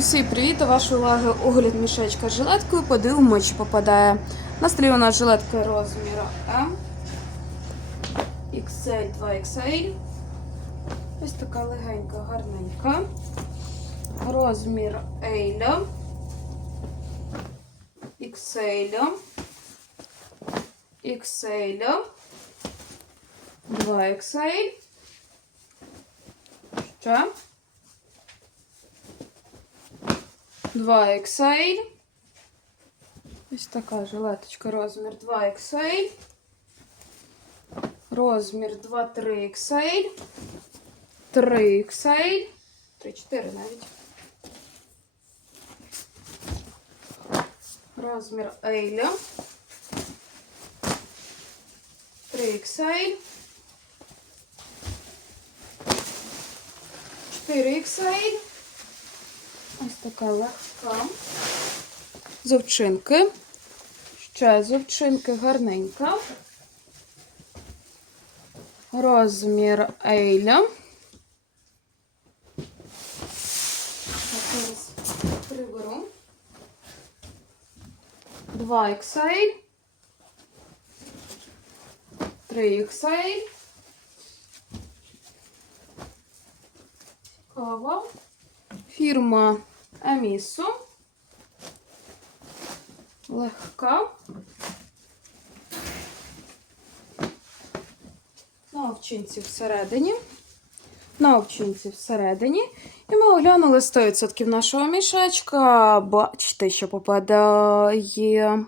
Усі привіт! До вашої уваги огляд мішечка з жилеткою. Подивимо, чи попадає. На столі у нас жилетка розміру М. XL 2XL. Ось така легенька, гарненька. Розмір L. XL. XL. 2XL. Ще. 2 XL. Ось така жилеточка, розмір 2 XL. Розмір 2-3 XL. 3 XL. 3-4 навіть. Розмір L. 3 XL. 4 XL. Ось така легка. Зовчинки. Ще зовчинки гарненька. Розмір Ейля. Приберу. 2 XL. 3 XL. Кава. Фірма Амісу. Легка. На овчинці всередині. На овчинці всередині. І ми оглянули 100% нашого мішечка. Бачите, що попадає